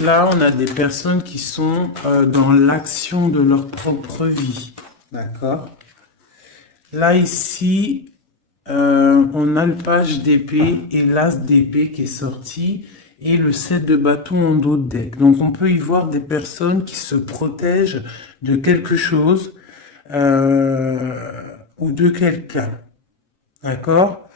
Là, on a des personnes qui sont dans l'action de leur propre vie. D'accord? Là, ici, on a le page d'épée et l'as d'épée qui est sorti et le 7 de bâton en dos de deck. Donc, on peut y voir des personnes qui se protègent de quelque chose ou de quelqu'un. D'accord?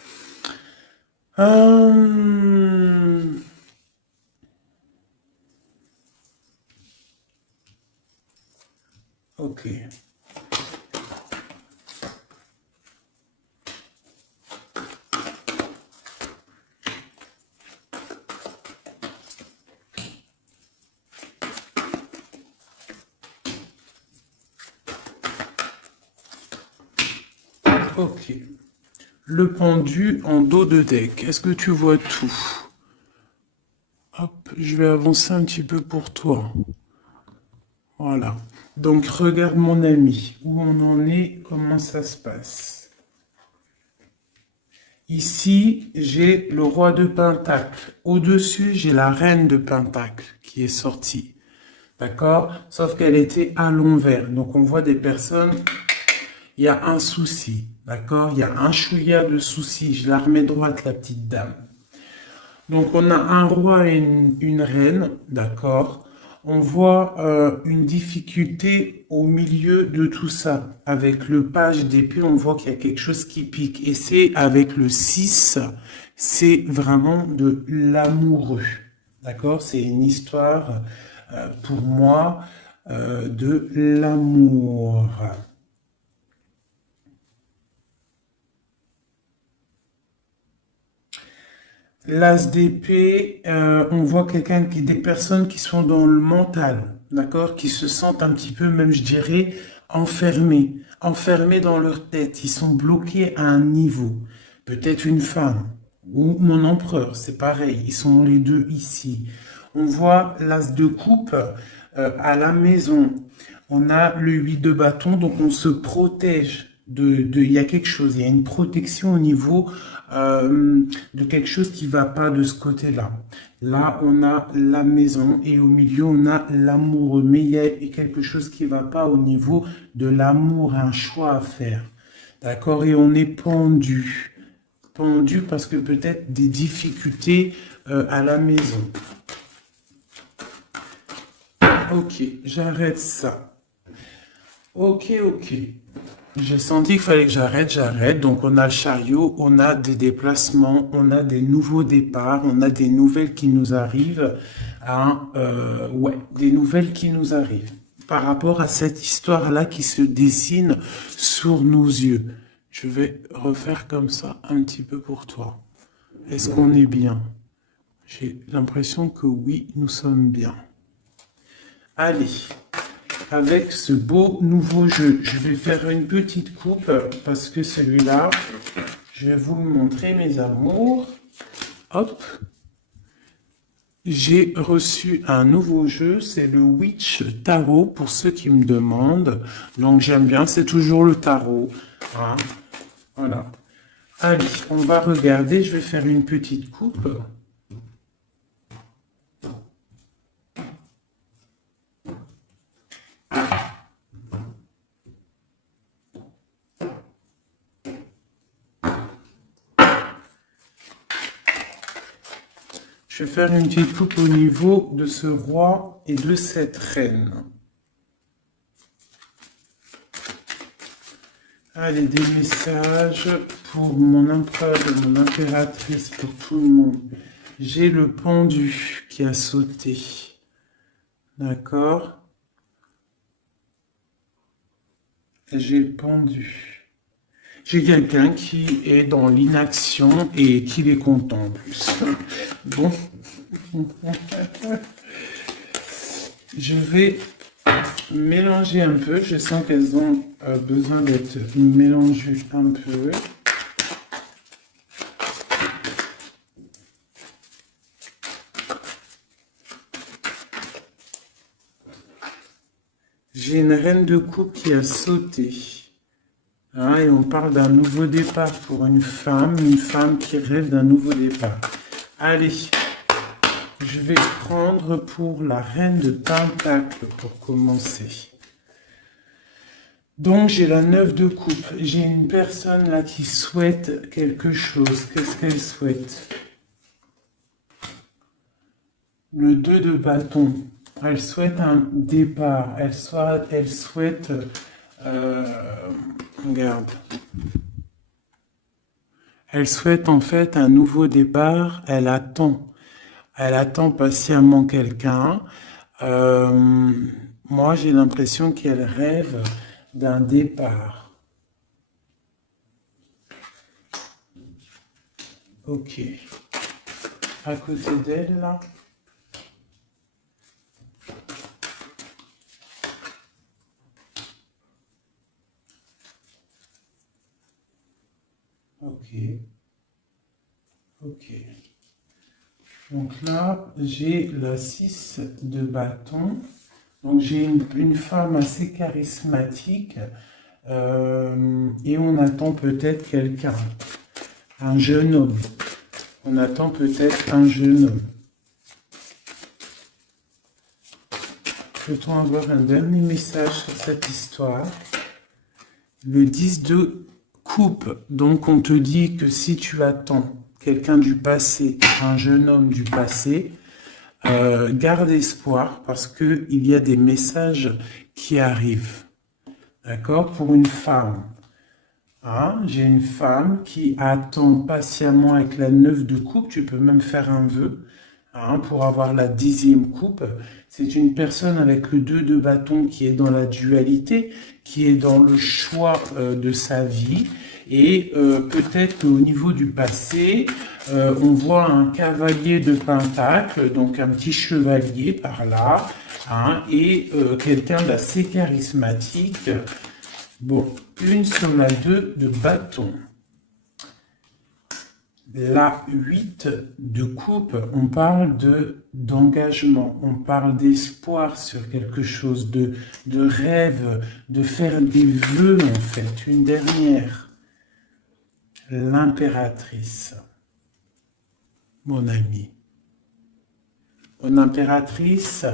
Ok. Ok. Le pendu en dos de deck. Est-ce que tu vois tout? Hop, je vais avancer un petit peu pour toi. Voilà. Donc, regarde mon ami, où on en est, comment ça se passe. Ici, j'ai le roi de Pentacle. Au-dessus, j'ai la reine de Pentacle qui est sortie. D'accord? Sauf qu'elle était à l'envers. Donc, on voit des personnes, il y a un souci. D'accord? Il y a un chouïa de souci. Je la remets droite, la petite dame. Donc, on a un roi et une reine. D'accord? On voit une difficulté au milieu de tout ça. Avec le page d'épée, on voit qu'il y a quelque chose qui pique. Et c'est avec le 6, c'est vraiment de l'amoureux. D'accord? C'est une histoire, pour moi, de l'amour. L'as d'épée, on voit des personnes qui sont dans le mental, d'accord, qui se sentent un petit peu, même je dirais, enfermées dans leur tête. Ils sont bloqués à un niveau. Peut-être une femme ou mon empereur, c'est pareil. Ils sont les deux ici. On voit l'as de coupe à la maison. On a le 8 de bâton, donc on se protège il y a quelque chose, il y a une protection au niveau de quelque chose qui va pas de ce côté-là. Là, on a la maison et au milieu, on a l'amoureux. Mais il y a quelque chose qui va pas au niveau de l'amour, un choix à faire. D'accord? Et on est pendu. Pendu parce que peut-être des difficultés à la maison. Ok, j'arrête ça. Ok, ok. J'ai senti qu'il fallait que j'arrête. Donc on a le chariot, on a des déplacements, on a des nouveaux départs, on a des nouvelles qui nous arrivent. Ouais, des nouvelles qui nous arrivent par rapport à cette histoire-là qui se dessine sur nos yeux. Je vais refaire comme ça un petit peu pour toi. Est-ce qu'on est bien? J'ai l'impression que oui, nous sommes bien. Allez. Avec ce beau nouveau jeu, je vais faire une petite coupe parce que celui-là, je vais vous le montrer, mes amours. Hop. J'ai reçu un nouveau jeu, c'est le Witch Tarot pour ceux qui me demandent. Donc j'aime bien, c'est toujours le tarot. Hein. Voilà. Allez, on va regarder, je vais faire une petite coupe. Je vais faire une petite coupe au niveau de ce roi et de cette reine. Allez, des messages pour mon empereur et mon impératrice, pour tout le monde. J'ai le pendu qui a sauté. D'accord? J'ai le pendu. J'ai quelqu'un qui est dans l'inaction et qui est content en plus. Bon. Je vais mélanger un peu. Je sens qu'elles ont besoin d'être mélangées un peu. J'ai une reine de coupe qui a sauté. Hein, et on parle d'un nouveau départ pour une femme qui rêve d'un nouveau départ. Allez, je vais prendre pour la reine de Pentacle pour commencer. Donc, j'ai la 9 de coupe. J'ai une personne là qui souhaite quelque chose. Qu'est-ce qu'elle souhaite? Le 2 de bâton. Elle souhaite un départ. Elle souhaite... regarde. Elle souhaite en fait un nouveau départ. Elle attend. Elle attend patiemment quelqu'un. Moi, j'ai l'impression qu'elle rêve d'un départ. Ok. À côté d'elle, là. Ok. Ok. Donc là, j'ai la 6 de bâton. Donc j'ai une femme assez charismatique et on attend peut-être quelqu'un, un jeune homme. On attend peut-être un jeune homme. Peut-on avoir un dernier message sur cette histoire? Le 10 de coupe. Donc on te dit que si tu attends quelqu'un du passé, un jeune homme du passé, garde espoir parce que il y a des messages qui arrivent. D'accord? Pour une femme. Hein? J'ai une femme qui attend patiemment avec la 9 de coupe. Tu peux même faire un vœu pour avoir la 10e coupe. C'est une personne avec le 2 de bâton qui est dans la dualité, qui est dans le choix de sa vie. Et peut-être au niveau du passé, on voit un cavalier de pentacle, donc un petit chevalier par là, et quelqu'un d'assez charismatique. Bon, une sur la 2 de bâton. La 8 de coupe, on parle d'engagement, on parle d'espoir sur quelque chose, de rêve, de faire des vœux en fait. Une dernière. L'impératrice, mon ami. Mon impératrice,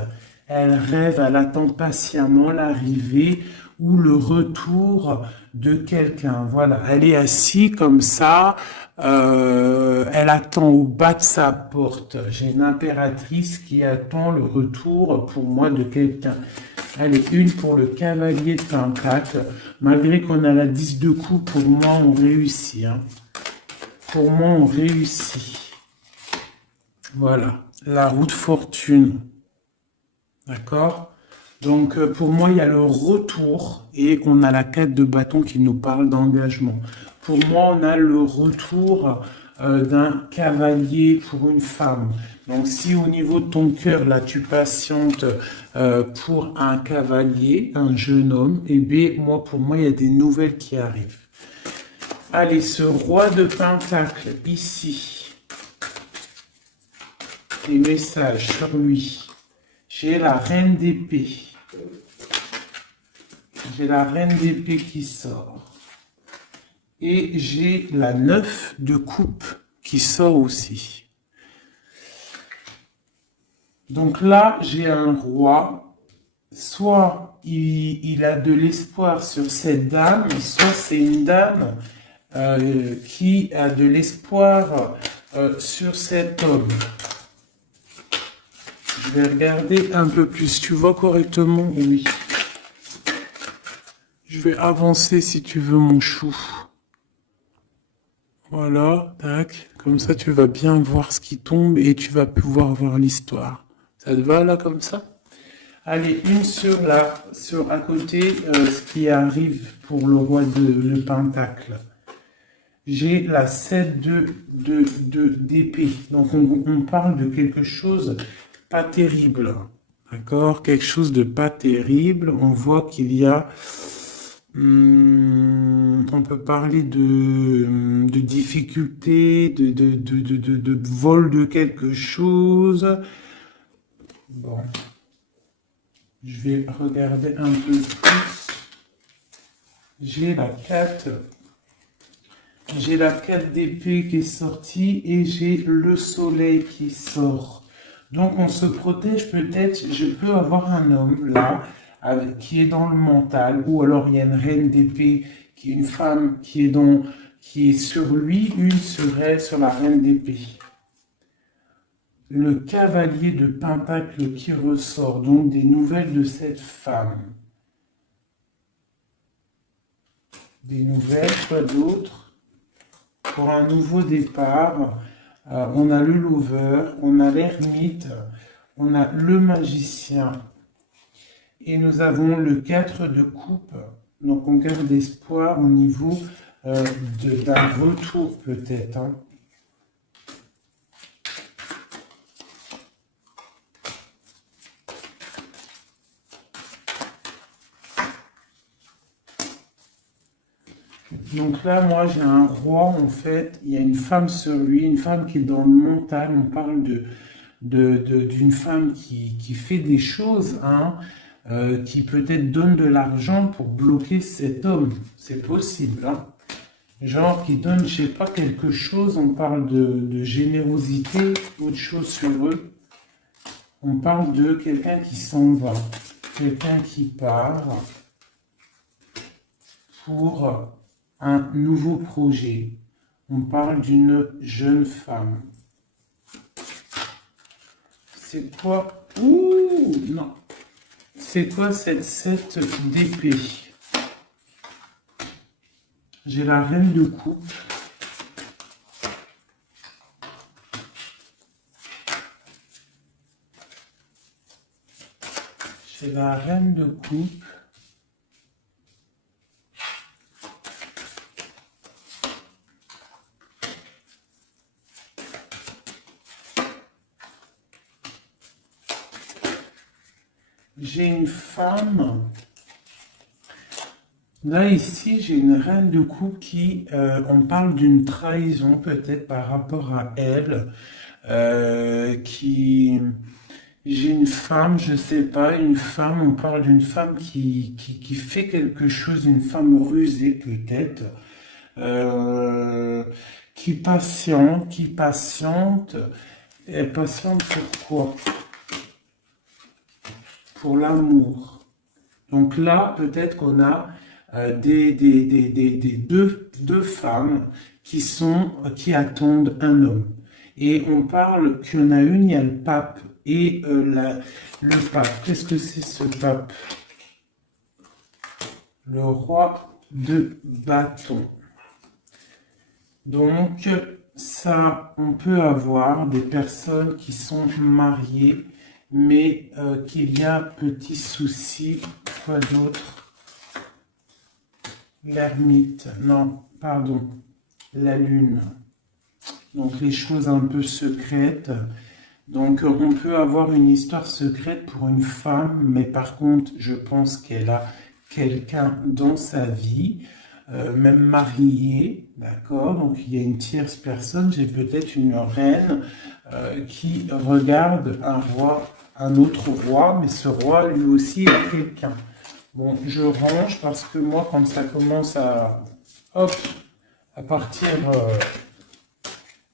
elle rêve, elle attend patiemment l'arrivée ou le retour de quelqu'un. Voilà, elle est assise comme ça, elle attend au bas de sa porte. J'ai une impératrice qui attend le retour pour moi de quelqu'un. Allez, une pour le cavalier de pentacle. Malgré qu'on a la 10 de coupe, pour moi, on réussit. Pour moi, on réussit. Voilà, la roue de fortune. D'accord? Donc, pour moi, il y a le retour et on a la 4 de bâton qui nous parle d'engagement. Pour moi, on a le retour d'un cavalier pour une femme. Donc, si au niveau de ton cœur, là, tu patientes pour un cavalier, un jeune homme, eh bien, pour moi, il y a des nouvelles qui arrivent. Allez, ce roi de pentacle, ici, des messages sur lui. J'ai la reine d'épée. J'ai la reine d'épée qui sort. Et j'ai la 9 de coupe qui sort aussi. Donc là, j'ai un roi. Soit il a de l'espoir sur cette dame, soit c'est une dame qui a de l'espoir sur cet homme. Je vais regarder un peu plus. Tu vois correctement? Oui. Je vais avancer si tu veux, mon chou. Voilà, tac. Comme ça, tu vas bien voir ce qui tombe et tu vas pouvoir voir l'histoire. Ça te va là comme ça? Allez, une sur à côté, ce qui arrive pour le roi le pentacle. J'ai la 7 d'épée. Donc, on parle de quelque chose pas terrible. D'accord? Quelque chose de pas terrible. On voit qu'il y a... on peut parler de difficulté, de vol de quelque chose. Bon. Je vais regarder un peu plus. J'ai la 4. J'ai la 4 d'épée qui est sortie et j'ai le soleil qui sort. Donc on se protège peut-être, je peux avoir un homme là, qui est dans le mental, ou alors il y a une reine d'épée, qui est une femme qui est sur lui, une serait sur la reine d'épée. Le cavalier de Pentacle qui ressort, donc des nouvelles de cette femme. Des nouvelles, quoi d'autre? Pour un nouveau départ, on a le lover, on a l'ermite, on a le magicien. Et nous avons le 4 de coupe. Donc on garde espoir au niveau d'un retour peut-être. Hein. Donc là, moi, j'ai un roi, en fait. Il y a une femme sur lui, une femme qui est dans le mental. On parle d'une femme qui fait des choses, hein, qui peut-être donne de l'argent pour bloquer cet homme. C'est possible, hein. Genre qui donne, je sais pas, quelque chose. On parle de générosité, autre chose sur eux. On parle de quelqu'un qui s'en va, quelqu'un qui part pour un nouveau projet. On parle d'une jeune femme. C'est quoi? Ouh, non. C'est quoi cette 7 d'épée? J'ai la reine de coupe. J'ai la reine de coupe. J'ai une femme. Là, ici, j'ai une reine de coupe qui, on parle d'une trahison peut-être par rapport à elle, j'ai une femme, je sais pas, une femme, on parle d'une femme qui fait quelque chose, une femme rusée peut-être, euh, qui patiente, et patiente pour quoi? Pour l'amour. Donc là, peut-être qu'on a deux femmes qui attendent un homme. Et on parle qu'il y en a une, il y a le pape et le pape. Qu'est-ce que c'est ce pape? Le roi de bâton. Donc ça, on peut avoir des personnes qui sont mariées, mais qu'il y a petit souci. Quoi d'autre? L'ermite, non, pardon, la lune. Donc les choses un peu secrètes. Donc on peut avoir une histoire secrète pour une femme, mais par contre, je pense qu'elle a quelqu'un dans sa vie, même marié, d'accord? Donc il y a une tierce personne, j'ai peut-être une reine qui regarde un roi, un autre roi, mais ce roi lui aussi est quelqu'un. Bon, je range parce que moi, quand ça commence hop, à partir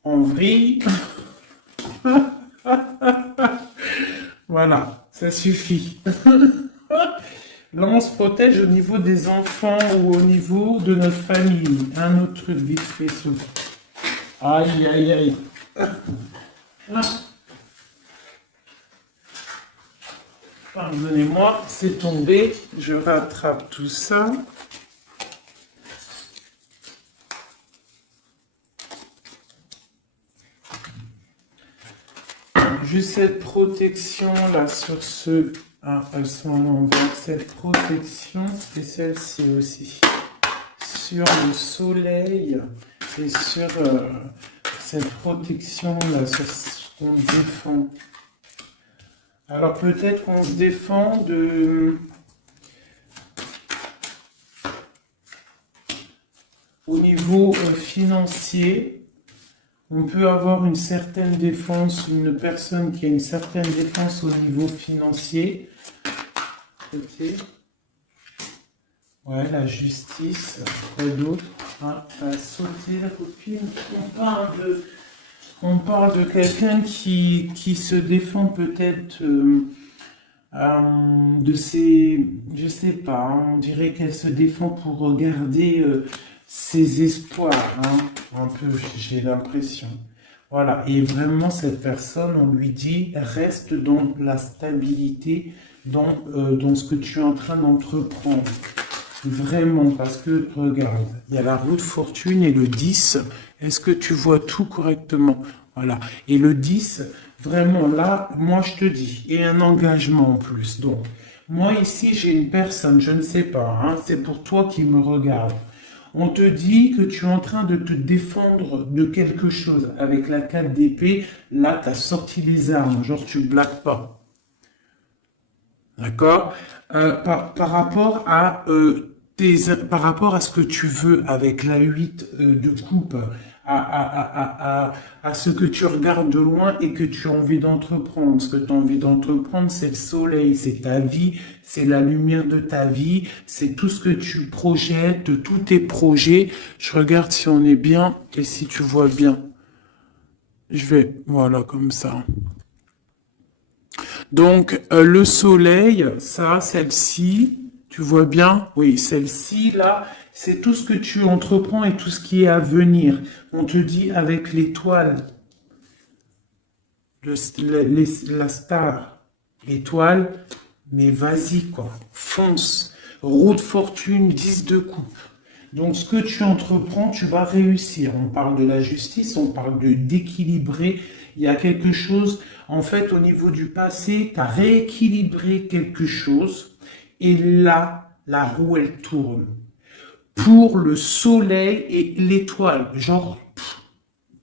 en vrille, voilà, ça suffit. Là, on se protège au niveau des enfants ou au niveau de notre famille. Un autre truc vite fait sous. Aïe, aïe, aïe. Pardonnez-moi, c'est tombé. Je rattrape tout ça. Juste cette protection là sur ce. Ah, elles sont à l'envers. Cette protection et celle-ci aussi. Sur le soleil et sur cette protection là, sur ce qu'on défend. Alors peut-être qu'on se défend au niveau financier. On peut avoir une certaine défense, une personne qui a une certaine défense au niveau financier. Ok. Ouais, la justice. Quoi d'autre? Ah, ça a sauté la copine. On parle On parle de quelqu'un qui se défend peut-être de ses... Je sais pas, hein, on dirait qu'elle se défend pour garder ses espoirs, hein, un peu, j'ai l'impression. Voilà, et vraiment cette personne, on lui dit, reste dans la stabilité, dans ce que tu es en train d'entreprendre. Vraiment, parce que, regarde, il y a la roue de fortune et le 10. Est-ce que tu vois tout correctement? Voilà. Et le 10, vraiment là, moi je te dis, et un engagement en plus. Donc, moi ici, j'ai une personne, je ne sais pas, hein, c'est pour toi qui me regarde. On te dit que tu es en train de te défendre de quelque chose. Avec la 4 d'épée, là, tu as sorti les armes, genre tu blagues pas. D'accord? Par rapport à par rapport à ce que tu veux avec la 8 de coupe, à ce que tu regardes de loin et que tu as envie d'entreprendre. Ce que tu as envie d'entreprendre, c'est le soleil, c'est ta vie, c'est la lumière de ta vie, c'est tout ce que tu projettes, tous tes projets. Je regarde si on est bien et si tu vois bien. Je vais, voilà, comme ça. Donc, le soleil, ça, celle-ci, tu vois bien? Oui, celle-ci, là, c'est tout ce que tu entreprends et tout ce qui est à venir. On te dit avec l'étoile, la star, l'étoile, mais vas-y, quoi, fonce. Roue de fortune, 10 de coupe. Donc, ce que tu entreprends, tu vas réussir. On parle de la justice, on parle d'équilibrer. Il y a quelque chose, en fait, au niveau du passé, tu as rééquilibré quelque chose. Et là, la roue, elle tourne. Pour le soleil et l'étoile. Genre,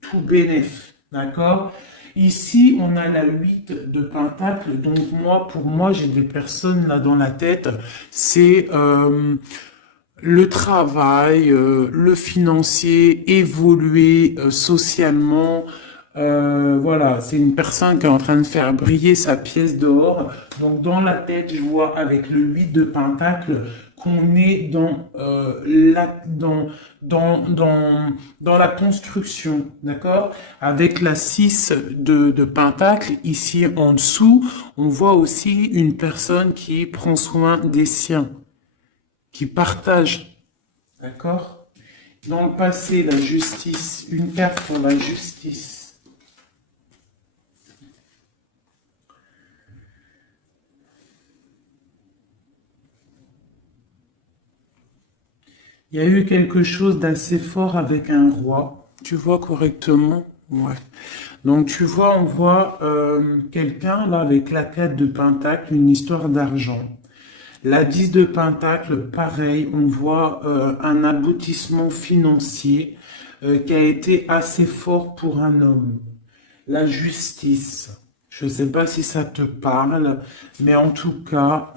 tout bénef. D'accord? Ici, on a la 8 de Pentacle. Donc, pour moi, j'ai des personnes là dans la tête. C'est... le travail, le financier, évoluer socialement. Voilà, c'est une personne qui est en train de faire briller sa pièce d'or. Donc dans la tête, je vois avec le 8 de Pentacle qu'on est dans la construction, d'accord? Avec la 6 de Pentacle, ici en dessous, on voit aussi une personne qui prend soin des siens, qui partagent, d'accord? Dans le passé, la justice, une carte pour la justice. Il y a eu quelque chose d'assez fort avec un roi. Tu vois correctement? Ouais. Donc tu vois, on voit quelqu'un là avec la 4 de Pentacle, une histoire d'argent. La 10 de Pentacle, pareil, on voit un aboutissement financier qui a été assez fort pour un homme. La justice, je ne sais pas si ça te parle, mais en tout cas,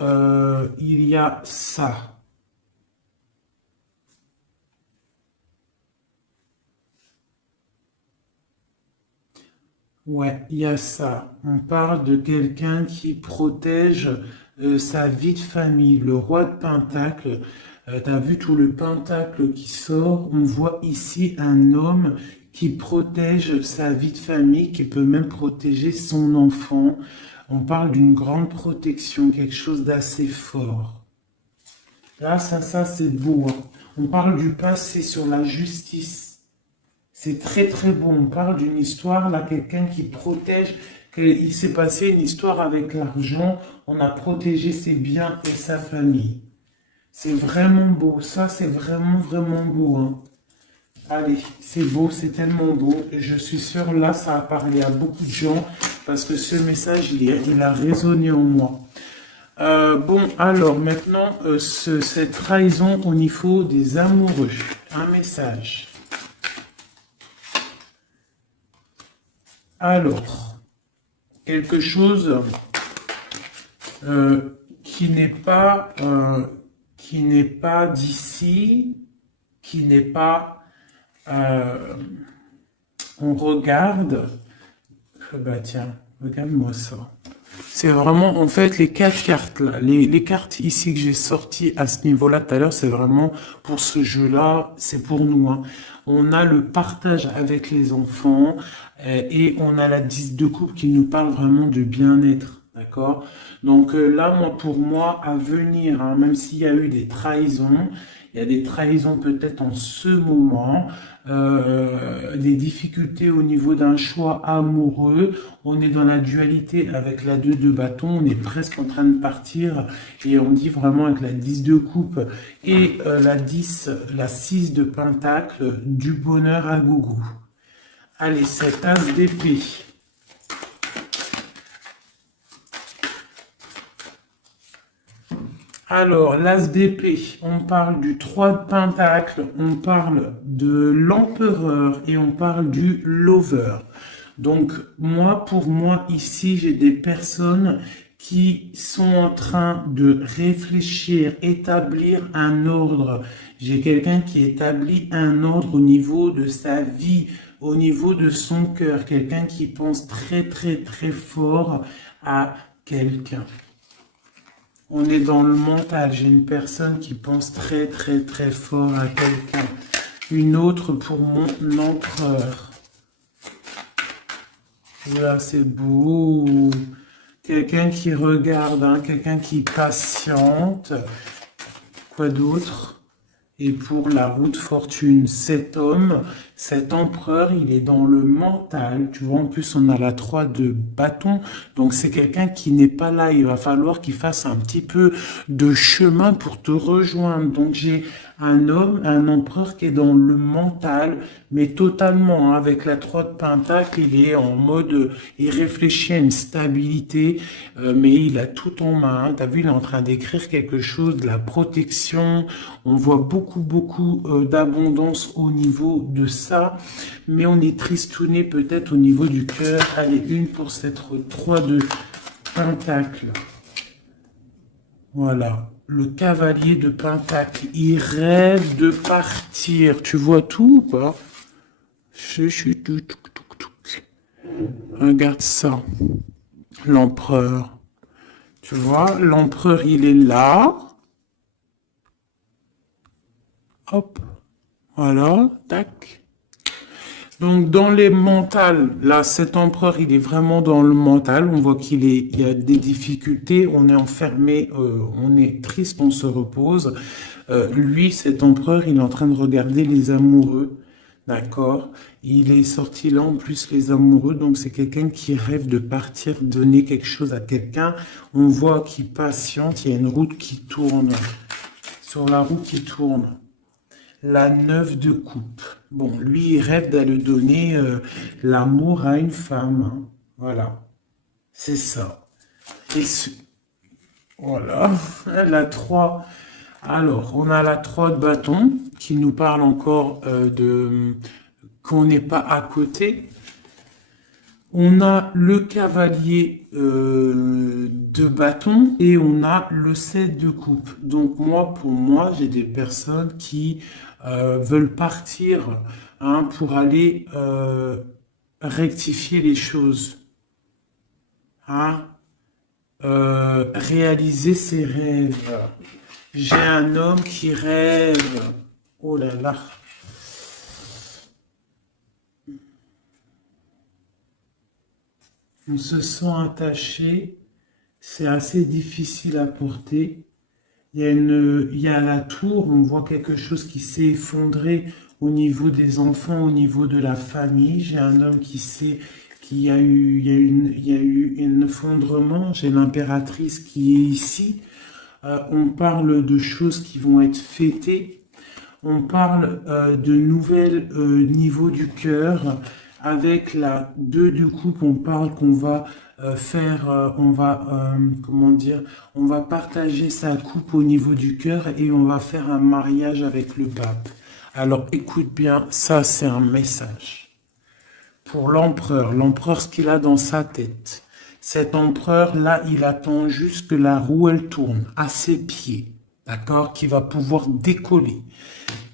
il y a ça. Ouais, il y a ça. On parle de quelqu'un qui protège sa vie de famille. Le roi de Pentacle, tu as vu tout le Pentacle qui sort. On voit ici un homme qui protège sa vie de famille, qui peut même protéger son enfant. On parle d'une grande protection, quelque chose d'assez fort. Là, ça c'est beau, hein. On parle du passé sur la justice. C'est très très beau. On parle d'une histoire, là, quelqu'un qui protège. Il s'est passé une histoire avec l'argent. On a protégé ses biens et sa famille. C'est vraiment beau. Ça, c'est vraiment vraiment beau, hein. Allez, c'est beau, c'est tellement beau. Et je suis sûr, là, ça a parlé à beaucoup de gens parce que ce message, il a résonné en moi. Bon, alors maintenant, cette trahison au niveau des amoureux. Un message. Alors, quelque chose qui n'est pas d'ici, qui n'est pas... on regarde... Bah tiens, regarde-moi ça. C'est vraiment, en fait, les 4 cartes là, les cartes ici que j'ai sorties à ce niveau-là tout à l'heure, c'est vraiment pour ce jeu-là, c'est pour nous, hein. On a le partage avec les enfants et on a la 10 de coupe qui nous parle vraiment de bien-être. D'accord? Donc là, pour moi, à venir, hein, même s'il y a eu des trahisons, il y a des trahisons peut-être en ce moment, des difficultés au niveau d'un choix amoureux. On est dans la dualité avec la 2 de bâton, on est presque en train de partir et on dit vraiment avec la 10 de coupe et la 6 de pentacle, du bonheur à gogo. Allez, cet as d'épée. Alors, l'as d'épée, on parle du 3 de pentacle, on parle de l'empereur et on parle du lover. Donc, pour moi, ici, j'ai des personnes qui sont en train de réfléchir, établir un ordre. J'ai quelqu'un qui établit un ordre au niveau de sa vie, au niveau de son cœur, quelqu'un qui pense très, très, très fort à quelqu'un. On est dans le mental. J'ai une personne qui pense très, très, très fort à quelqu'un. Une autre pour mon empereur. Là, c'est beau. Quelqu'un qui regarde, hein, quelqu'un qui patiente. Quoi d'autre? Et pour la roue de fortune, cet homme, cet empereur, il est dans le mental. Tu vois, en plus, on a la 3 de bâton. Donc, c'est quelqu'un qui n'est pas là. Il va falloir qu'il fasse un petit peu de chemin pour te rejoindre. Donc, j'ai un homme, un empereur qui est dans le mental, mais totalement, hein, avec la 3 de pentacle, il est en mode, il réfléchit à une stabilité, mais il a tout en main. T'as vu, il est en train d'écrire quelque chose, de la protection. On voit beaucoup d'abondance au niveau de ça, mais on est tristouné peut-être au niveau du cœur. Allez, une pour cette 3 de pentacle. Voilà. Le cavalier de pentacle, il rêve de partir. Tu vois tout ou pas? Regarde ça. L'empereur. Tu vois, l'empereur, il est là. Hop. Voilà. Tac. Donc, dans les mentales, là, cet empereur, il est vraiment dans le mental. On voit il y a des difficultés. On est enfermé, on est triste, on se repose. Lui, cet empereur, il est en train de regarder les amoureux. D'accord? Il est sorti là, en plus, les amoureux. Donc, c'est quelqu'un qui rêve de partir, donner quelque chose à quelqu'un. On voit qu'il patiente. Il y a une route qui tourne. Sur la roue qui tourne. La 9 de coupe. Bon, lui, il rêve d'aller donner l'amour à une femme. Hein. Voilà. C'est ça. Voilà. La 3. Alors, on a la 3 de bâton qui nous parle encore qu'on n'est pas à côté. On a le cavalier de bâton et on a le 7 de coupe. Donc pour moi, j'ai des personnes qui veulent partir, hein, pour aller rectifier les choses, hein, réaliser ses rêves. J'ai un homme qui rêve. Oh là là. On se sent attaché, c'est assez difficile à porter. Il y a la tour, on voit quelque chose qui s'est effondré au niveau des enfants, au niveau de la famille. J'ai un homme il y a eu un effondrement. J'ai l'impératrice qui est ici. On parle de choses qui vont être fêtées. On parle de nouvelles niveaux du cœur. Avec la 2 de coupe, on parle qu'on va comment dire, on va partager sa coupe au niveau du cœur et on va faire un mariage avec le pape. Alors écoute bien, ça c'est un message pour l'empereur. L'empereur, ce qu'il a dans sa tête. Cet empereur-là, il attend juste que la roue, elle tourne à ses pieds. D'accord? Qui va pouvoir décoller.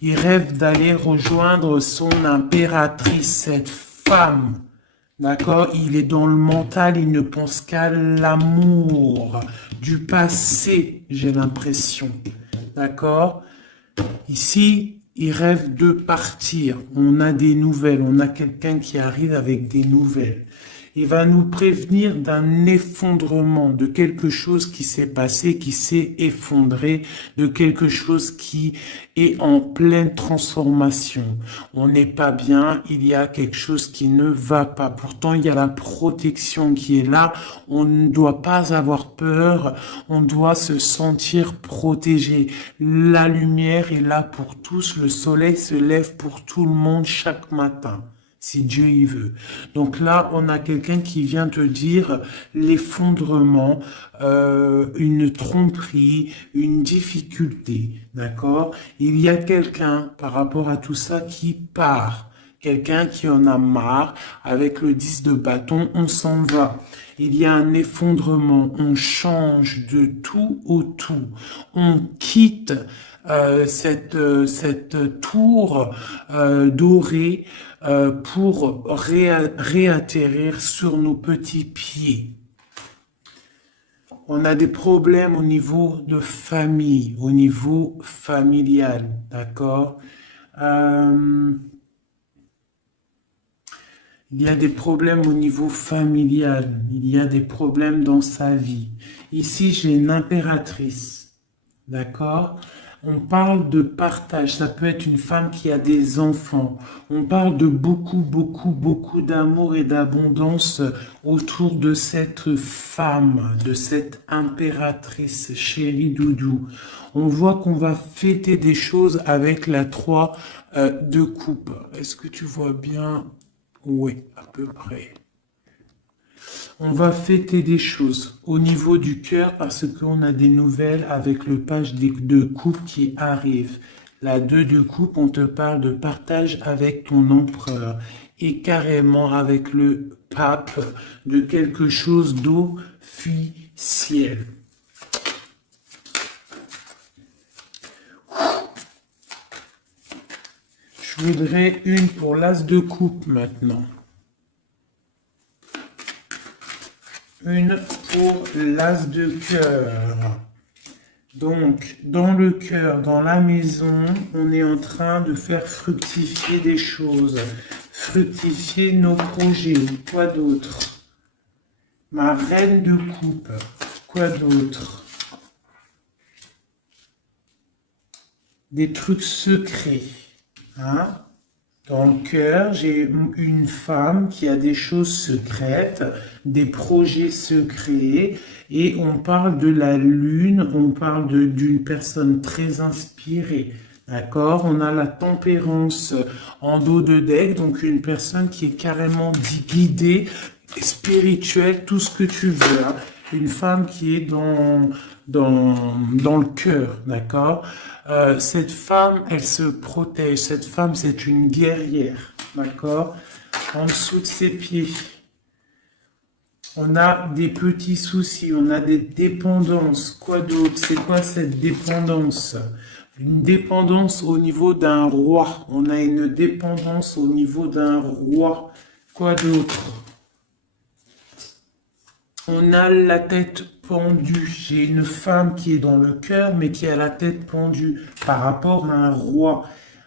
Il rêve d'aller rejoindre son impératrice, cette femme. D'accord? Il est dans le mental, il ne pense qu'à l'amour du passé, j'ai l'impression. D'accord? Ici, il rêve de partir. On a des nouvelles, on a quelqu'un qui arrive avec des nouvelles. Il va nous prévenir d'un effondrement, de quelque chose qui s'est passé, qui s'est effondré, de quelque chose qui est en pleine transformation. On n'est pas bien, il y a quelque chose qui ne va pas. Pourtant, il y a la protection qui est là. On ne doit pas avoir peur, on doit se sentir protégé. La lumière est là pour tous, le soleil se lève pour tout le monde chaque matin, si Dieu y veut. Donc là, on a quelqu'un qui vient te dire l'effondrement, une tromperie, une difficulté, d'accord? Il y a quelqu'un, par rapport à tout ça, qui part. Quelqu'un qui en a marre, avec le 10 de bâton, on s'en va. Il y a un effondrement, on change de tout au tout. On quitte cette tour dorée pour réatterrir sur nos petits pieds. On a des problèmes au niveau de famille, au niveau familial, d'accord? Il y a des problèmes au niveau familial, il y a des problèmes dans sa vie. Ici, j'ai une impératrice, d'accord? On parle de partage, ça peut être une femme qui a des enfants. On parle de beaucoup d'amour et d'abondance autour de cette femme, de cette impératrice, chérie doudou. On voit qu'on va fêter des choses avec la 3 de coupe. Est-ce que tu vois bien? Oui, à peu près. On va fêter des choses au niveau du cœur parce qu'on a des nouvelles avec le page de coupe qui arrive. La 2 de coupe, on te parle de partage avec ton empereur et carrément avec le pape de quelque chose d'officiel. Je voudrais une pour l'as de coupe maintenant. Une pour l'as de cœur. Donc, dans le cœur, dans la maison, on est en train de faire fructifier des choses. Fructifier nos projets. Quoi d'autre? Ma reine de coupe. Quoi d'autre? Des trucs secrets. Hein? Dans le cœur, j'ai une femme qui a des choses secrètes, des projets secrets, et on parle de la lune, on parle d'une personne très inspirée. D'accord? On a la tempérance en dos de deck, donc une personne qui est carrément guidée, spirituelle, tout ce que tu veux. Hein? Une femme qui est dans le cœur, d'accord? Cette femme, elle se protège. Cette femme, c'est une guerrière, d'accord? En dessous de ses pieds, on a des petits soucis, on a des dépendances. Quoi d'autre? C'est quoi cette dépendance? Une dépendance au niveau d'un roi. On a une dépendance au niveau d'un roi. Quoi d'autre? On a la tête pendue. J'ai une femme qui est dans le cœur, mais qui a la tête pendue par rapport à un roi.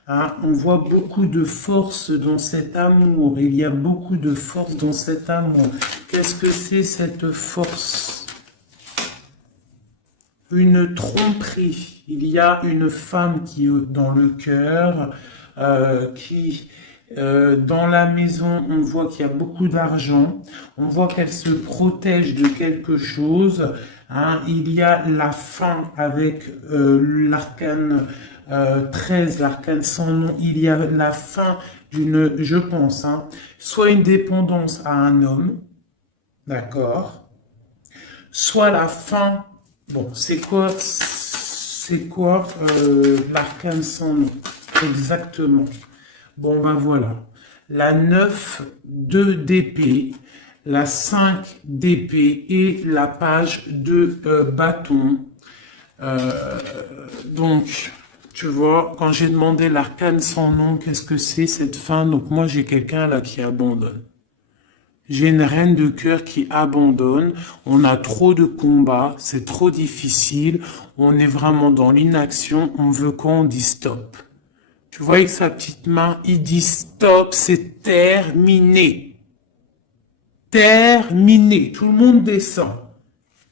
Hein, on voit beaucoup de force dans cet amour. Il y a beaucoup de force dans cet amour. Qu'est-ce que c'est cette force? Une tromperie. Il y a une femme qui est dans le cœur, dans la maison, on voit qu'il y a beaucoup d'argent. On voit qu'elle se protège de quelque chose. Hein. Il y a la fin avec l'arcane 13, l'arcane sans nom. Il y a la fin d'une, je pense, hein, soit une dépendance à un homme, d'accord, soit la fin. Bon, c'est quoi l'arcane sans nom exactement? Bon, ben voilà. La 9 d'épée, la 5 d'épée et la page de bâton. Donc, tu vois, quand j'ai demandé l'arcane sans nom, qu'est-ce que c'est cette fin? Donc moi, j'ai quelqu'un là qui abandonne. J'ai une reine de cœur qui abandonne. On a trop de combats, c'est trop difficile. On est vraiment dans l'inaction. On veut qu'on dise stop. Tu vois, avec sa petite main, il dit stop, c'est terminé. Terminé. Tout le monde descend.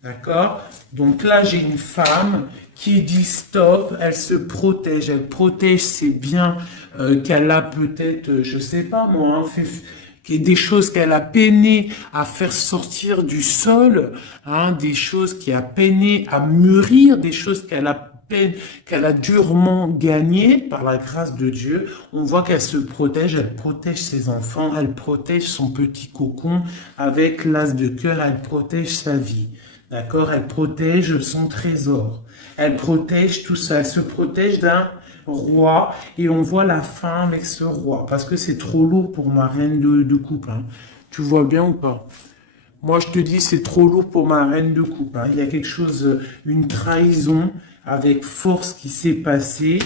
D'accord? Donc là, j'ai une femme qui dit stop, elle se protège. Elle protège ses biens qu'elle a peut-être, je sais pas moi, hein, des choses qu'elle a peiné à faire sortir du sol, hein, des choses qui a peiné à mûrir, des choses qu'elle a durement gagné par la grâce de Dieu. On voit qu'elle se protège, elle protège ses enfants, elle protège son petit cocon avec l'as de cœur, elle protège sa vie. D'accord? Elle protège son trésor. Elle protège tout ça. Elle se protège d'un roi et on voit la fin avec ce roi parce que c'est trop lourd pour ma reine de coupe. Hein. Tu vois bien ou pas? Moi, je te dis, c'est trop lourd pour ma reine de coupe. Hein. Il y a quelque chose, une trahison avec force qui s'est passée.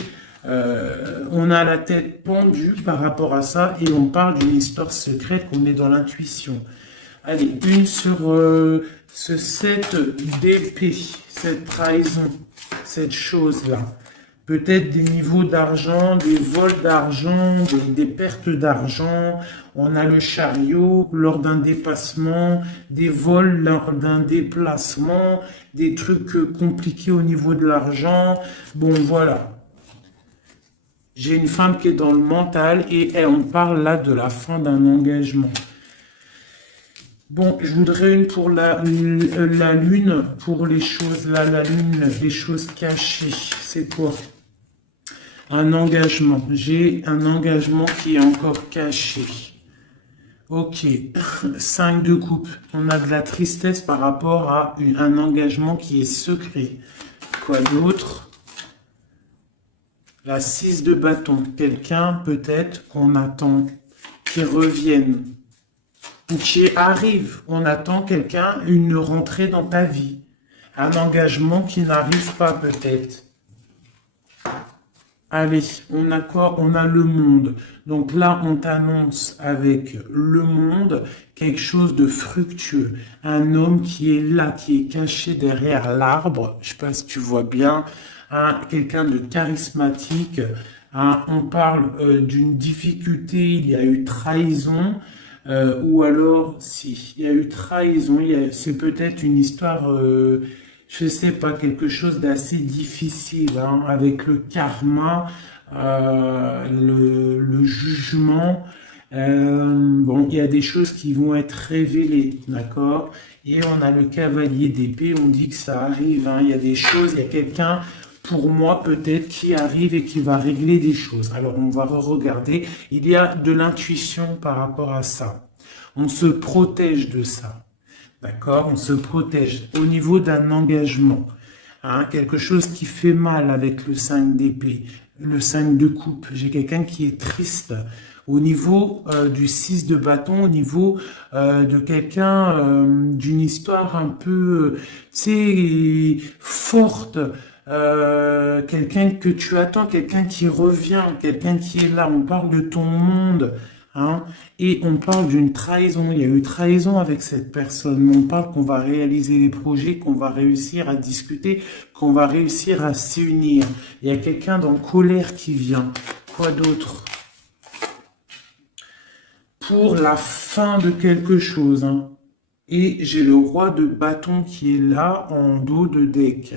On a la tête pendue par rapport à ça et on parle d'une histoire secrète qu'on est dans l'intuition. Allez, une sur ce 7 d'épée, cette trahison, cette chose-là. Peut-être des niveaux d'argent, des vols d'argent, des pertes d'argent. On a le chariot lors d'un dépassement, des vols lors d'un déplacement, des trucs compliqués au niveau de l'argent. Bon, voilà. J'ai une femme qui est dans le mental et on parle là de la fin d'un engagement. Bon, je voudrais une pour la lune, pour les choses là, la lune, les choses cachées. C'est quoi? Un engagement. J'ai un engagement qui est encore caché. Ok. 5 de coupe. On a de la tristesse par rapport à un engagement qui est secret. Quoi d'autre? La 6 de bâton. Quelqu'un peut-être qu'on attend qui revienne. Ou qui arrive. On attend quelqu'un, une rentrée dans ta vie. Un engagement qui n'arrive pas peut-être. Allez, on a quoi? On a le monde. Donc là, on t'annonce avec le monde quelque chose de fructueux. Un homme qui est là, qui est caché derrière l'arbre. Je sais pas si tu vois bien. Hein, quelqu'un de charismatique. Hein, on parle d'une difficulté. Il y a eu trahison. Ou alors, si, il y a eu trahison. C'est peut-être une histoire... je sais pas, quelque chose d'assez difficile, hein, avec le karma, le jugement. Bon, il y a des choses qui vont être révélées, d'accord? Et on a le cavalier d'épée, on dit que ça arrive, hein, il y a des choses, il y a quelqu'un, pour moi peut-être, qui arrive et qui va régler des choses. Alors on va regarder, il y a de l'intuition par rapport à ça. On se protège de ça. D'accord? On se protège au niveau d'un engagement. Hein, quelque chose qui fait mal avec le 5 d'épée, le 5 de coupe. J'ai quelqu'un qui est triste. Au niveau du 6 de bâton, au niveau de quelqu'un, d'une histoire un peu, tu sais, forte. Quelqu'un que tu attends, quelqu'un qui revient, quelqu'un qui est là. On parle de ton monde. Hein, et on parle d'une trahison, il y a eu trahison avec cette personne, on parle qu'on va réaliser des projets, qu'on va réussir à discuter, qu'on va réussir à s'unir. Il y a quelqu'un dans colère qui vient. Quoi d'autre? Pour la fin de quelque chose. Hein. Et j'ai le roi de bâton qui est là en dos de deck.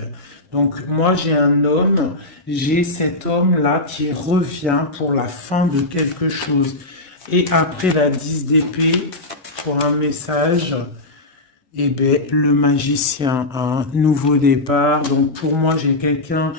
Donc moi j'ai un homme, j'ai cet homme-là qui revient pour la fin de quelque chose. Et après la 10 d'épée, pour un message, eh bien, le magicien, un nouveau départ. Donc pour moi, j'ai quelqu'un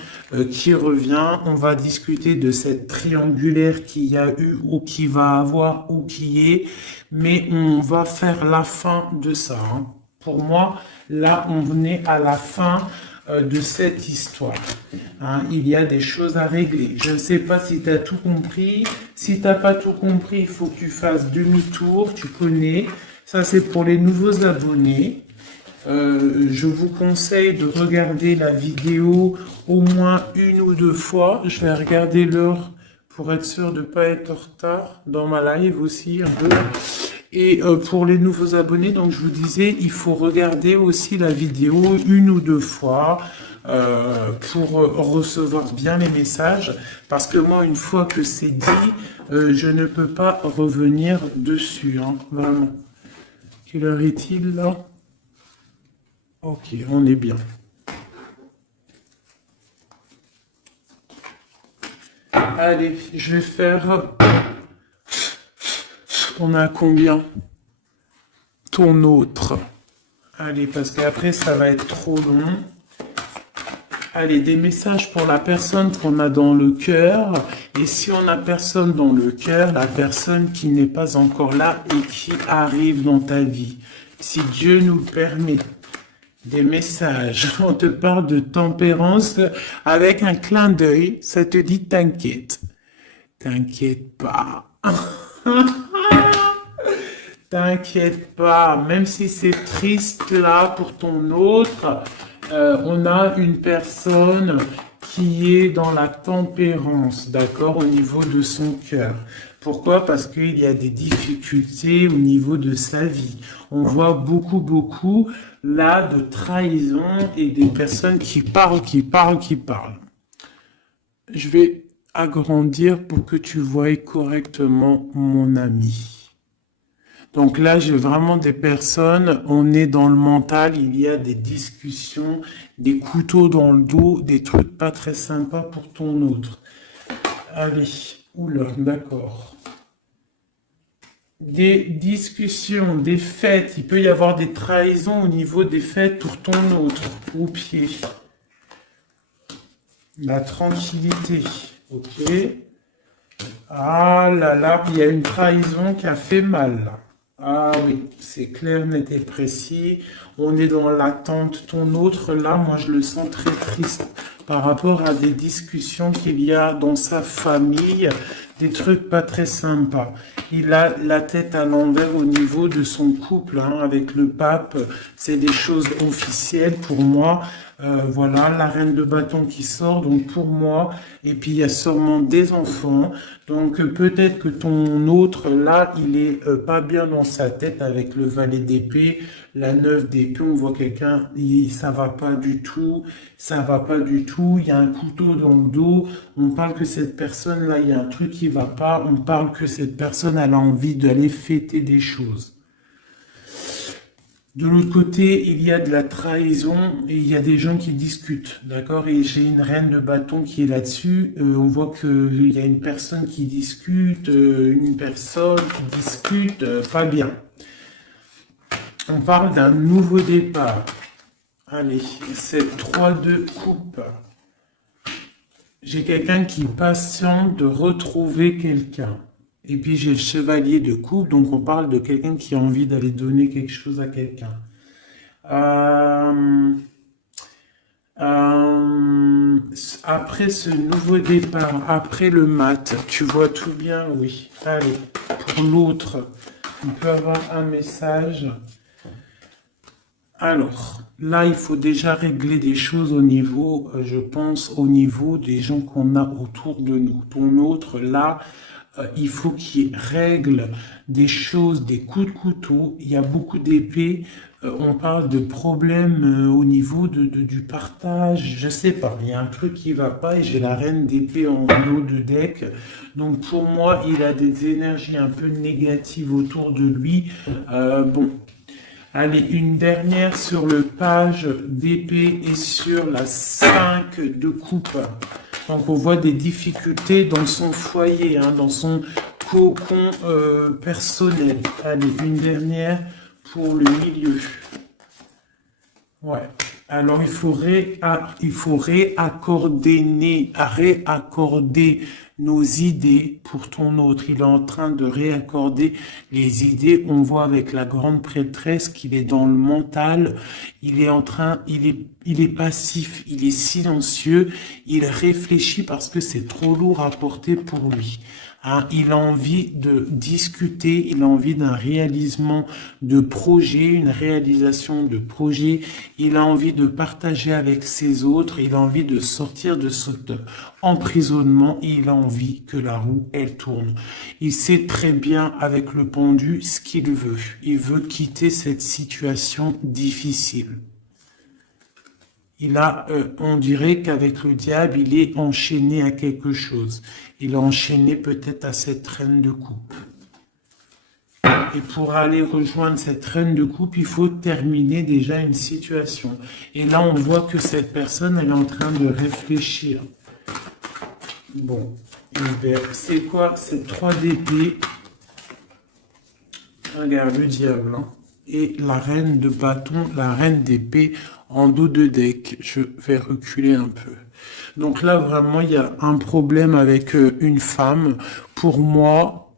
qui revient. On va discuter de cette triangulaire qu'il y a eu ou qui va avoir ou qui est. Mais on va faire la fin de ça. Hein. Pour moi, là, on est à la fin de cette histoire. Hein, il y a des choses à régler. Je ne sais pas si tu as tout compris. Si tu n'as pas tout compris, il faut que tu fasses demi-tour. Tu connais. Ça, c'est pour les nouveaux abonnés. Je vous conseille de regarder la vidéo au moins 1 ou 2 fois. Je vais regarder l'heure pour être sûr de ne pas être en retard dans ma live aussi un peu. Et pour les nouveaux abonnés, donc je vous disais, il faut regarder aussi la vidéo 1 ou 2 fois. pour recevoir bien les messages, parce que moi, une fois que c'est dit, je ne peux pas revenir dessus, hein, vraiment. Quelle heure est-il là? Ok, on est bien. Allez, je vais faire... On a combien? Ton autre. Allez, parce qu'après, ça va être trop long. Allez, des messages pour la personne qu'on a dans le cœur. Et si on n'a personne dans le cœur, la personne qui n'est pas encore là et qui arrive dans ta vie. Si Dieu nous permet des messages, on te parle de tempérance avec un clin d'œil, ça te dit t'inquiète. T'inquiète pas. T'inquiète pas, même si c'est triste là pour ton autre, on a une personne qui est dans la tempérance, d'accord, au niveau de son cœur. Pourquoi? Parce qu'il y a des difficultés au niveau de sa vie. On voit beaucoup là de trahison et des personnes qui parlent. Je vais agrandir pour que tu voies correctement mon ami. Donc là, j'ai vraiment des personnes, on est dans le mental, il y a des discussions, des couteaux dans le dos, des trucs pas très sympas pour ton autre. Allez, oula, d'accord. Des discussions, des fêtes, il peut y avoir des trahisons au niveau des fêtes pour ton autre, au pied. La tranquillité, ok. Ah là là, il y a une trahison qui a fait mal là. Ah oui, c'est clair, net et précis. On est dans l'attente. Ton autre, là, moi, je le sens très triste par rapport à des discussions qu'il y a dans sa famille, des trucs pas très sympas. Il a la tête à l'envers au niveau de son couple, hein, avec le pape. C'est des choses officielles pour moi. Voilà, la reine de bâton qui sort, donc pour moi, et puis il y a sûrement des enfants, donc peut-être que ton autre, là, il est pas bien dans sa tête avec le valet d'épée, la 9 d'épée, on voit quelqu'un, ça va pas du tout, il y a un couteau dans le dos, on parle que cette personne-là, il y a un truc qui va pas, on parle que cette personne, elle a envie d'aller fêter des choses. De l'autre côté, il y a de la trahison et il y a des gens qui discutent, d'accord? Et j'ai une reine de bâton qui est là-dessus. On voit qu'il y a une personne qui discute, pas bien. On parle d'un nouveau départ. Allez, c'est 3 de coupe. J'ai quelqu'un qui patiente de retrouver quelqu'un. Et puis j'ai le chevalier de coupe, donc on parle de quelqu'un qui a envie d'aller donner quelque chose à quelqu'un. Après ce nouveau départ, après le mat, tu vois tout bien, oui. Allez, pour l'autre, on peut avoir un message. Alors, là, il faut déjà régler des choses au niveau, je pense, au niveau des gens qu'on a autour de nous. Ton autre, là, il faut qu'il règle des choses, des coups de couteau. Il y a beaucoup d'épées. On parle de problèmes au niveau du partage. Je sais pas. Il y a un truc qui va pas et j'ai la reine d'épée en haut de deck. Donc pour moi, il a des énergies un peu négatives autour de lui. Bon. Allez, une dernière sur le page d'épée et sur la 5 de coupe. Donc on voit des difficultés dans son foyer, hein, dans son cocon personnel. Allez, une dernière pour le milieu. Ouais. Alors il faut réaccorder nos idées pour ton autre. Il est en train de réaccorder les idées. On voit avec la grande prêtresse qu'il est dans le mental. Il est passif, il est silencieux. Il réfléchit parce que c'est trop lourd à porter pour lui. Hein, il a envie de discuter, il a envie d'un réalisation de projet, il a envie de partager avec ses autres, il a envie de sortir de cet emprisonnement, il a envie que la roue, elle tourne. Il sait très bien avec le pendu ce qu'il veut. Il veut quitter cette situation difficile. On dirait qu'avec le diable, il est enchaîné à quelque chose. Il est enchaîné peut-être à cette reine de coupe. Et pour aller rejoindre cette reine de coupe, il faut terminer déjà une situation. Et là, on voit que cette personne, elle est en train de réfléchir. Bon, c'est quoi? C'est 3 d'épée. Regarde le diable, hein. Et la reine de bâton, la reine d'épée en dos de deck. Je vais reculer un peu. Donc là, vraiment, il y a un problème avec une femme. Pour moi,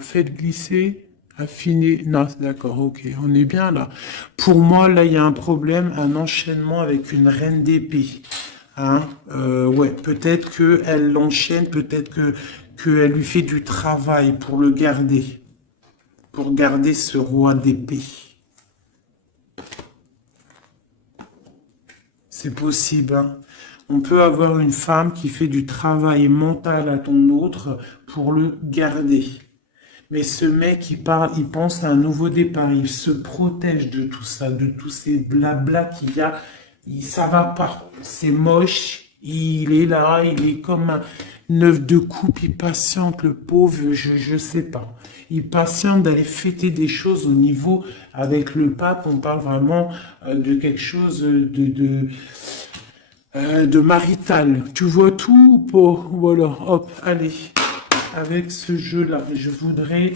faites glisser, affiner. Non, d'accord, ok, on est bien là. Pour moi, là, il y a un problème, un enchaînement avec une reine d'épée. Hein, ouais, peut-être qu'elle l'enchaîne, peut-être qu'elle lui fait du travail pour le garder. Pour garder ce roi d'épée. C'est possible, hein. On peut avoir une femme qui fait du travail mental à ton autre pour le garder. Mais ce mec, il pense à un nouveau départ. Il se protège de tout ça, de tous ces blabla qu'il y a. Ça va pas. C'est moche. Il est là, il est comme un neuf de coupe. Il patiente, le pauvre, je sais pas. Il patiente d'aller fêter des choses au niveau avec le pape. On parle vraiment de quelque chose de marital. Tu vois tout ou pas? Voilà, hop, allez. Avec ce jeu-là, je voudrais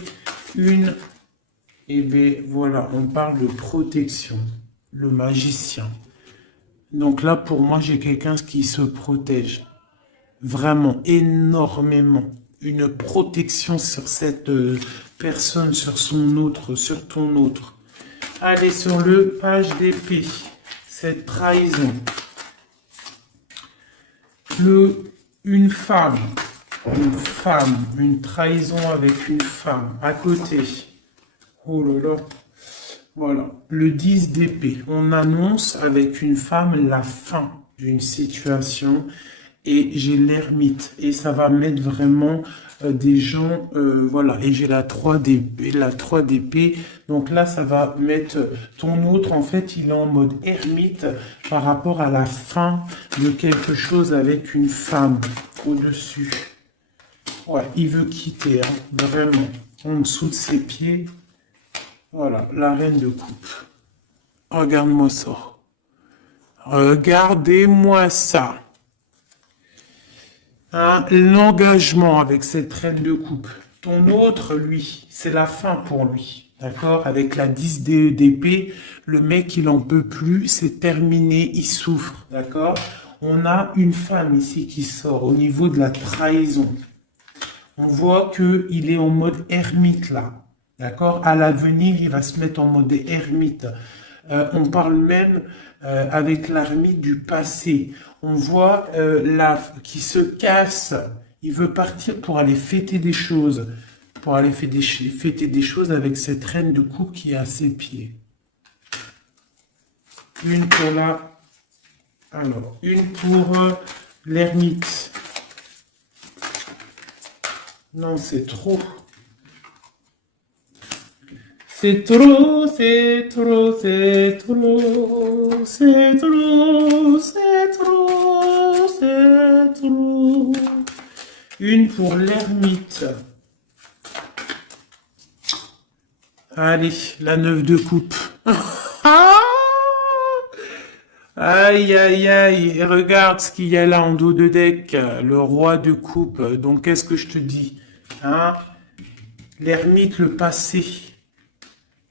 une... Eh bien, voilà, on parle de protection. Le magicien. Donc là, pour moi, j'ai quelqu'un qui se protège. Vraiment, énormément. Une protection sur cette personne, sur son autre, sur ton autre. Allez, sur le page d'épée. Cette trahison. Une femme, une trahison avec une femme à côté. Oh là là. Voilà, le 10 d'épée. On annonce avec une femme la fin d'une situation et j'ai l'ermite. Et ça va mettre vraiment des gens, voilà. Et j'ai la 3 d'épée. Donc là, ça va mettre ton autre, en fait, il est en mode ermite par rapport à la fin de quelque chose avec une femme au-dessus. Ouais, il veut quitter, hein, vraiment. En dessous de ses pieds. Voilà, la reine de coupe. Regarde-moi ça. Regardez-moi ça. Hein, l'engagement avec cette reine de coupe. Ton autre, lui, c'est la fin pour lui. D'accord? Avec la 10 d'épée, le mec, il en peut plus, c'est terminé, il souffre. D'accord? On a une femme ici qui sort au niveau de la trahison. On voit qu'il est en mode ermite là. D'accord? À l'avenir, il va se mettre en mode ermite. On parle même avec l'ermite du passé. On voit qui se casse. Il veut partir pour aller fêter des choses. Pour aller fêter des choses avec cette reine de coupe qui est à ses pieds. Une pour la... Alors, une pour l'ermite. Non, c'est trop. C'est trop, c'est trop, c'est trop, c'est trop, c'est trop, c'est trop. Une pour l'ermite. Allez, la 9 de coupe. Aïe, aïe, aïe. Regarde ce qu'il y a là en dos de deck. Le roi de coupe. Donc, qu'est-ce que je te dis? Hein? L'ermite, le passé.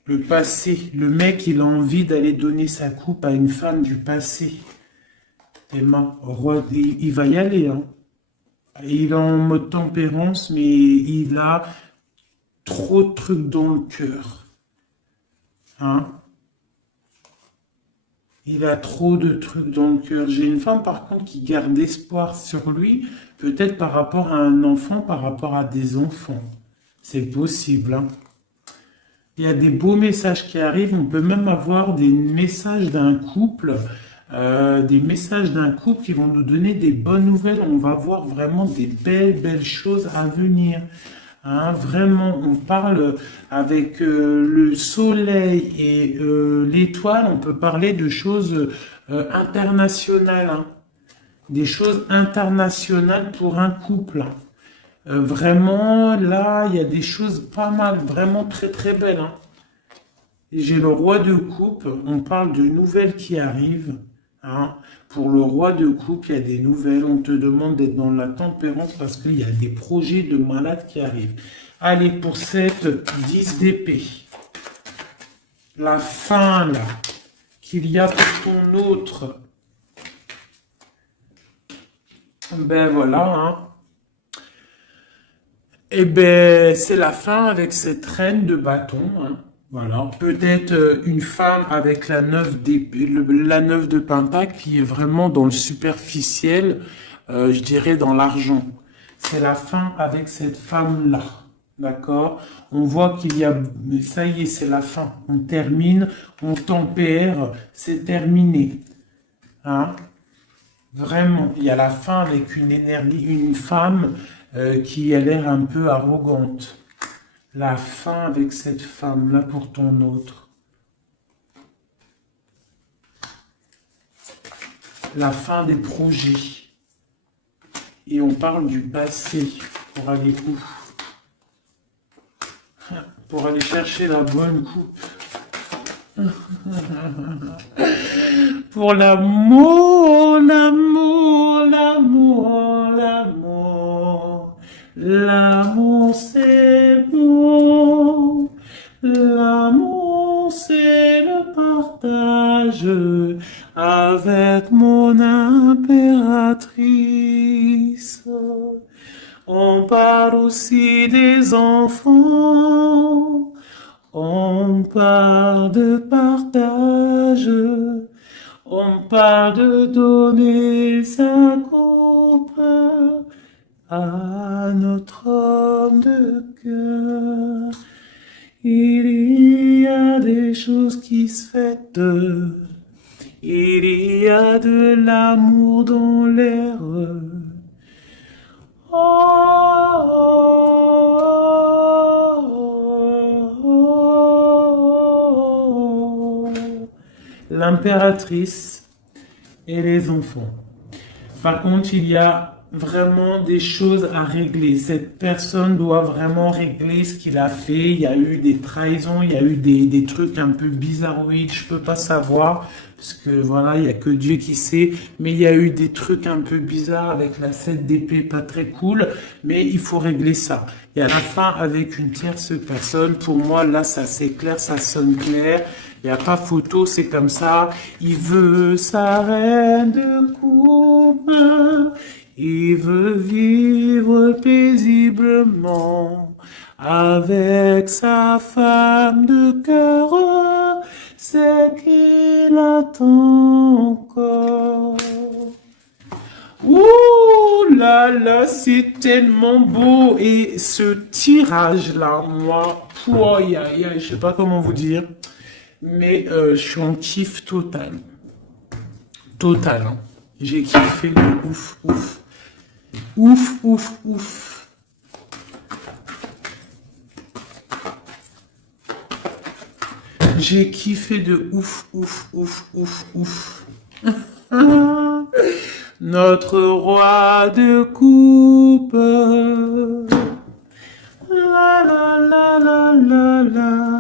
Le passé, le mec, il a envie d'aller donner sa coupe à une femme du passé. Emma, roi, il va y aller, hein. Il est en mode tempérance, mais il a trop de trucs dans le cœur. Hein? Il a trop de trucs dans le cœur. J'ai une femme, par contre, qui garde espoir sur lui, peut-être par rapport à un enfant, par rapport à des enfants. C'est possible, hein. Il y a des beaux messages qui arrivent. On peut même avoir des messages d'un couple, qui vont nous donner des bonnes nouvelles. On va voir vraiment des belles choses à venir. Hein, vraiment, on parle avec le soleil et l'étoile. On peut parler de choses internationales, hein. Des choses internationales pour un couple, hein. Vraiment, là, il y a des choses pas mal, vraiment très très belles, hein. Et j'ai le roi de coupe, on parle de nouvelles qui arrivent, hein. Pour le roi de coupe, il y a des nouvelles, on te demande d'être dans la tempérance parce qu'il y a des projets de malades qui arrivent. Allez, pour cette 10 d'épée, la fin là, qu'il y a pour ton autre, ben voilà, hein. Eh ben, c'est la fin avec cette reine de bâton, hein. Voilà, peut-être une femme avec la 9 la 9 de pentacle qui est vraiment dans le superficiel, je dirais dans l'argent. C'est la fin avec cette femme-là, d'accord? On voit qu'il y a, ça y est, c'est la fin. On termine, on tempère, c'est terminé, hein? Vraiment, il y a la fin avec une énergie, une femme qui a l'air un peu arrogante. La fin avec cette femme-là pour ton autre. La fin des projets. Et on parle du passé. Pour aller où? Pour aller chercher la bonne coupe. Pour l'amour, l'amour, l'amour, l'amour. L'amour c'est bon. L'amour c'est le partage avec mon impératrice. On parle aussi des enfants. On parle de partage, on parle de donner sa coupe à notre homme de cœur. Il y a des choses qui se fêtent, il y a de l'amour dans l'air. L'impératrice et les enfants. Par contre, il y a vraiment des choses à régler. Cette personne doit vraiment régler ce qu'il a fait. Il y a eu des trahisons, il y a eu des trucs un peu bizarroïdes. Je peux pas savoir parce que voilà, il y a que Dieu qui sait. Mais il y a eu des trucs un peu bizarres avec la 7 d'épée, pas très cool. Mais il faut régler ça. Et à la fin, avec une tierce personne, pour moi, là, ça c'est clair, ça sonne clair. Il n'y a pas photo, c'est comme ça. Il veut sa reine de coupe. Il veut vivre paisiblement avec sa femme de cœur. C'est qu'il attend encore. Ouh là là, c'est tellement beau. Et ce tirage-là, moi, je sais pas comment vous dire. Mais je suis en kiff total. Total, hein. J'ai kiffé de ouf, ouf. Ouf, ouf, ouf. J'ai kiffé de ouf, ouf, ouf, ouf, ouf. Notre roi de coupe. La la la la la la.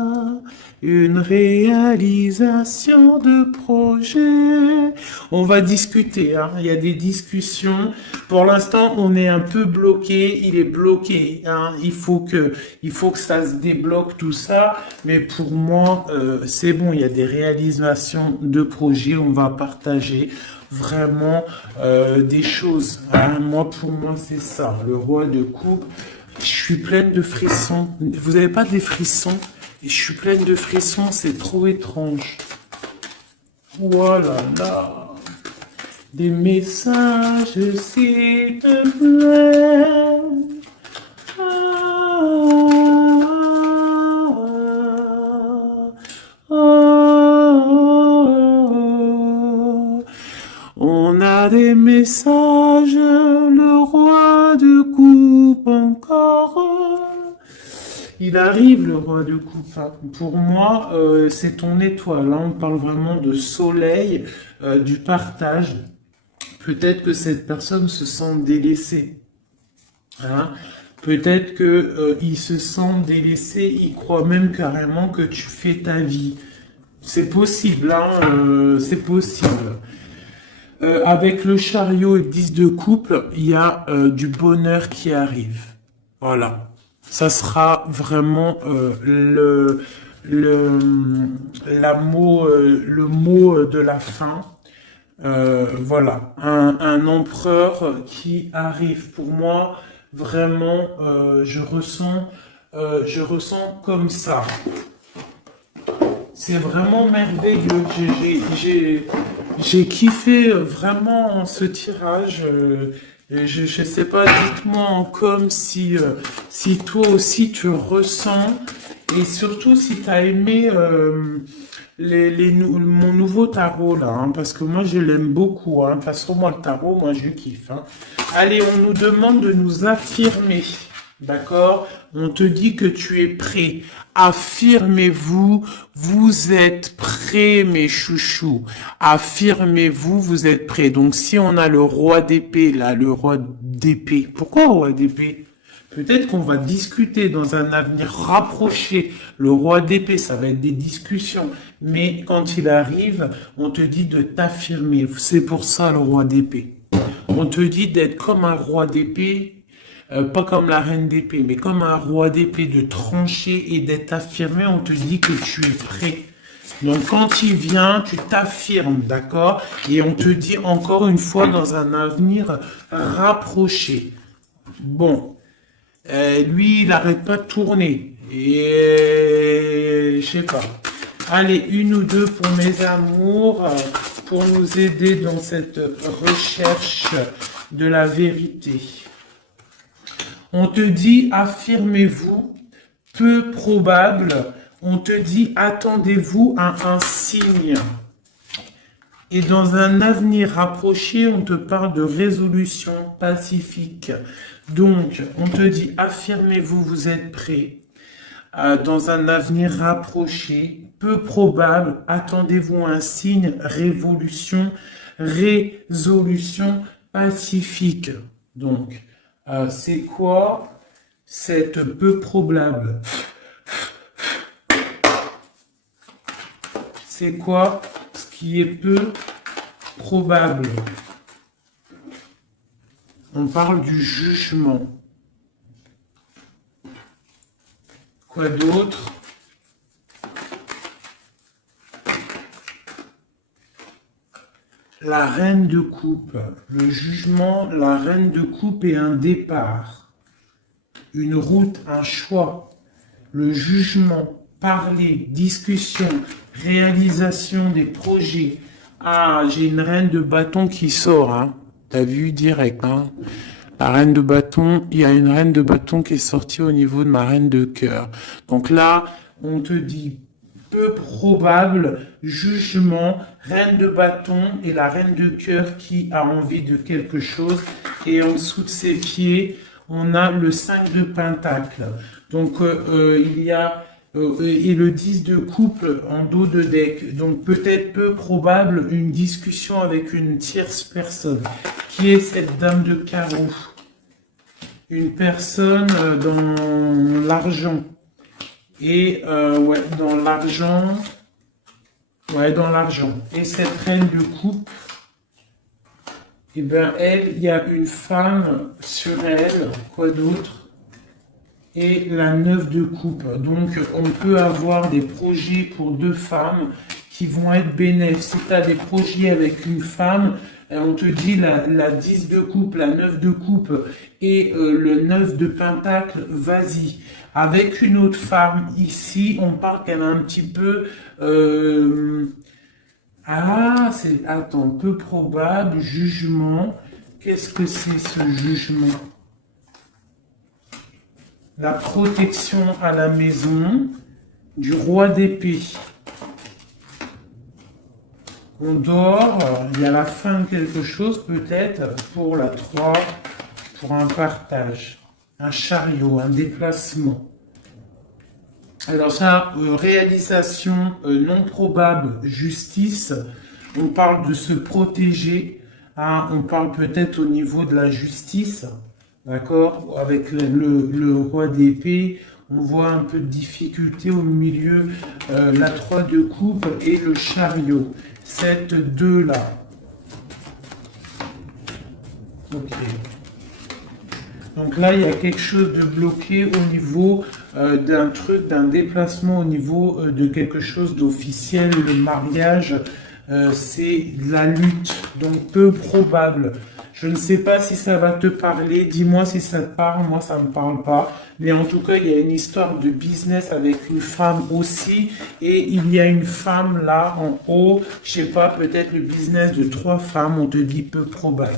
Une réalisation de projet. On va discuter, hein. Il y a des discussions. Pour l'instant, on est un peu bloqué. Il est bloqué, hein. Il faut que ça se débloque tout ça. Mais pour moi, c'est bon. Il y a des réalisations de projet. On va partager vraiment des choses, hein. Moi, pour moi, c'est ça. Le roi de coupe. Je suis pleine de frissons. Vous n'avez pas des frissons? Et je suis pleine de frissons, c'est trop étrange. Voilà, là. Des messages, s'il te plaît. On a des messages, le roi de coupe encore. Il arrive le roi de coupe, hein. Pour moi, c'est ton étoile. Là, on parle vraiment de soleil, du partage. Peut-être que cette personne se sent délaissée, hein. Peut-être que il se sent délaissé, il croit même carrément que tu fais ta vie. C'est possible, hein, c'est possible. Avec le chariot et 10 de couple, il y a du bonheur qui arrive. Voilà. Ça sera vraiment le, le mot de la fin. Voilà. Un empereur qui arrive. Pour moi, vraiment, je ressens comme ça. C'est vraiment merveilleux. J'ai kiffé vraiment ce tirage. Je sais pas, dites-moi en com si toi aussi tu ressens et surtout si tu as aimé mon nouveau tarot là, hein, parce que moi je l'aime beaucoup. Hein. De toute façon, moi le tarot, moi je kiffe. Hein. Allez, on nous demande de nous affirmer. D'accord? On te dit que tu es prêt. Affirmez-vous, vous êtes prêts, mes chouchous. Affirmez-vous, vous êtes prêts. Donc, si on a le roi d'épée, là, le roi d'épée. Pourquoi roi d'épée? Peut-être qu'on va discuter dans un avenir rapproché. Le roi d'épée, ça va être des discussions. Mais quand il arrive, on te dit de t'affirmer. C'est pour ça le roi d'épée. On te dit d'être comme un roi d'épée. Pas comme la reine d'épée, mais comme un roi d'épée, de trancher et d'être affirmé, on te dit que tu es prêt. Donc quand il vient, tu t'affirmes, d'accord? Et on te dit encore une fois dans un avenir rapproché. Bon, lui, il n'arrête pas de tourner. Et je sais pas. Allez, une ou deux pour mes amours, pour nous aider dans cette recherche de la vérité. On te dit, affirmez-vous, peu probable. On te dit, attendez-vous à un signe. Et dans un avenir rapproché, on te parle de résolution pacifique. Donc, on te dit, affirmez-vous, vous êtes prêts. Dans un avenir rapproché, peu probable, attendez-vous à un signe, résolution pacifique. Donc, c'est quoi cette peu probable? C'est quoi ce qui est peu probable? On parle du jugement. Quoi d'autre? La reine de coupe, le jugement, la reine de coupe et un départ, une route, un choix, le jugement, parler, discussion, réalisation des projets. Ah, j'ai une reine de bâton qui sort, hein. T'as vu direct, hein. La reine de bâton, il y a une reine de bâton qui est sortie au niveau de ma reine de cœur. Donc là, on te dit peu probable, jugement, reine de bâton et la reine de cœur qui a envie de quelque chose. Et en dessous de ses pieds, on a le 5 de pentacle. Donc il y a et le 10 de couple en dos de deck. Donc peut-être peu probable une discussion avec une tierce personne. Qui est cette dame de carreau? Une personne dans l'argent. Et ouais, dans l'argent. Ouais, dans l'argent. Et cette reine de coupe, eh bien, elle, il y a une femme sur elle. Quoi d'autre? Et la 9 de coupe. Donc, on peut avoir des projets pour deux femmes qui vont être bénéfiques. Si tu as des projets avec une femme, on te dit la 10 de coupe, la 9 de coupe et le 9 de pentacle, vas-y. Avec une autre femme ici, on parle qu'elle a un petit peu... Ah, c'est... Attends, peu probable, jugement. Qu'est-ce que c'est ce jugement? La protection à la maison du roi d'épée. On dort, il y a la fin de quelque chose peut-être pour la 3, pour un partage, un chariot, un déplacement. Alors ça, réalisation non probable, justice, on parle de se protéger, hein, on parle peut-être au niveau de la justice, d'accord? Avec le roi d'épée, on voit un peu de difficulté au milieu, la 3 de coupe et le chariot. Cette deux-là. Ok. Donc là, il y a quelque chose de bloqué au niveau d'un truc, d'un déplacement, au niveau de quelque chose d'officiel. Le mariage, c'est la lutte, donc peu probable. Je ne sais pas si ça va te parler. Dis-moi si ça te parle. Moi, ça ne me parle pas. Mais en tout cas, il y a une histoire de business avec une femme aussi. Et il y a une femme là en haut. Je sais pas, peut-être le business de trois femmes. On te dit peu probable.